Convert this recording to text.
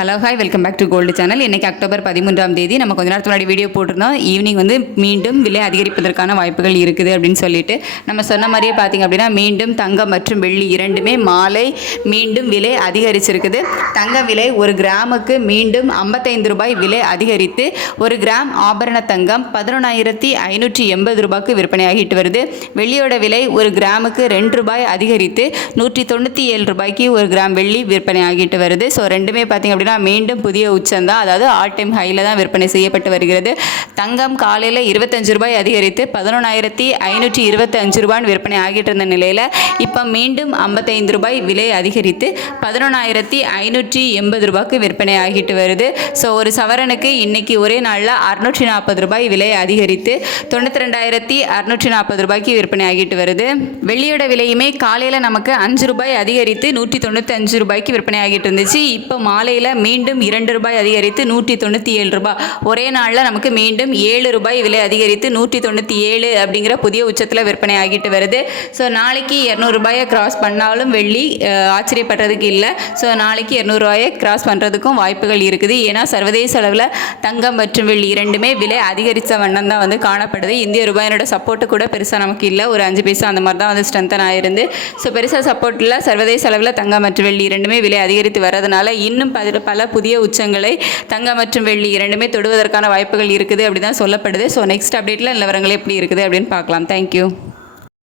Hello hi welcome back to gold channel இன்றைக்கி October பதிமூன்றாம் தேதி. நம்ம கொஞ்ச நேரத்துக்கு முன்னாடி வீடியோ போட்டிருந்தோம். ஈவினிங் வந்து மீண்டும் விலை அதிகரிப்பதற்கான வாய்ப்புகள் இருக்குது அப்படின்னு சொல்லிட்டு நம்ம சொன்ன மாதிரியே பார்த்தீங்க அப்படின்னா மீண்டும் தங்கம் மற்றும் வெள்ளி இரண்டுமே மாலை மீண்டும் விலை அதிகரிச்சிருக்குது. தங்க விலை ஒரு கிராமுக்கு மீண்டும் ஐம்பத்தைந்து ரூபாய் விலை அதிகரித்து ஒரு கிராம் ஆபரண தங்கம் பதினொன்றாயிரத்தி ஐநூற்றி எண்பது ரூபாய்க்கு விற்பனையாகிட்டு வருது. வெள்ளியோட விலை ஒரு கிராமுக்கு ரெண்டு ரூபாய் அதிகரித்து நூற்றி தொண்ணூற்றி ஏழு ரூபாய்க்கு ஒரு கிராம் வெள்ளி விற்பனை ஆகிட்டு வருது. ஸோ ரெண்டுமே பார்த்திங்க அப்படின்னா மீண்டும் புதிய உச்சந்தான் அதாவது ஆல் டைம் ஹையில் தான் விற்பனை செய்யப்பட்டு வருகிறது. தங்கம் காலையில் இருபத்தஞ்சு ரூபாய் அதிகரித்து பதினொன்றாயிரத்தி ஐநூற்றி இருபத்தஞ்சு ரூபான்னு விற்பனை ஆகிட்டு இருந்த நிலையில் இப்போ மீண்டும் ஐம்பத்தைந்து ரூபாய் விலை அதிகரித்து பதினொன்றாயிரத்தி ஐநூற்றி எண்பது ரூபாய்க்கு விற்பனை ஆகிட்டு வருது. ஸோ ஒரு சவரனுக்கு இன்னைக்கு ஒரே நாளில் அறுநூற்றி நாற்பது ரூபாய் விலை அதிகரித்து தொண்ணூற்றி ரெண்டாயிரத்தி அறுநூற்றி நாற்பது ரூபாய்க்கு விற்பனை ஆகிட்டு வருது. வெள்ளியோட விலையுமே காலையில் நமக்கு அஞ்சு ரூபாய் அதிகரித்து நூற்றி தொண்ணூற்றி அஞ்சு ரூபாய்க்கு விற்பனை ஆகிட்டு இருந்துச்சு. இப்போ மாலையில் மீண்டும் இரண்டு ரூபாய் அதிகரித்து நூற்றி தொண்ணூற்றி ஏழு ரூபாய். ஒரே நாளில் நமக்கு மீண்டும் ஏழு ரூபாய் விலை அதிகரித்து நூற்றி தொண்ணூற்றி ஏழு அப்படிங்கிற புதிய உச்சத்தில் விற்பனை ஆகிட்டு வருது. ஸோ நாளைக்கு இரநூறுபாயை கிராஸ் பண்ணாலும் வெள்ளி ஆச்சரியப்படுறதுக்கு இல்லை. ஸோ நாளைக்கு இரநூறுபாயை கிராஸ் பண்ணுறதுக்கும் வாய்ப்புகள் இருக்குது. ஏன்னா சர்வதேச அளவில் தங்கம் மற்றும் வெள்ளி இரண்டுமே விலை அதிகரித்த வண்ணம் தான் வந்து காணப்படுது. இந்திய ரூபாயினோட சப்போர்ட்டு கூட பெருசாக நமக்கு இல்லை. ஒரு அஞ்சு பைசா அந்த மாதிரி தான் வந்து ஸ்ட்ரென்தன் ஆயிருந்து ஸோ பெருசாக சப்போர்ட் இல்லை. சர்வதேச அளவில் தங்கம் மற்றும் வெள்ளி இரண்டுமே விலை அதிகரித்து வர்றதுனால இன்னும் பல பல புதிய உச்சங்களை தங்கம் மற்றும் வெள்ளி இரண்டுமே தொடுவதற்கான வாய்ப்புகள் இருக்குது அப்படி தான் சொல்லப்படுது. ஸோ நெக்ஸ்ட் அப்டேட்டில் நிலவரங்கள் எப்படி இருக்குது அப்படின்னு பார்க்கலாம். தேங்க்யூ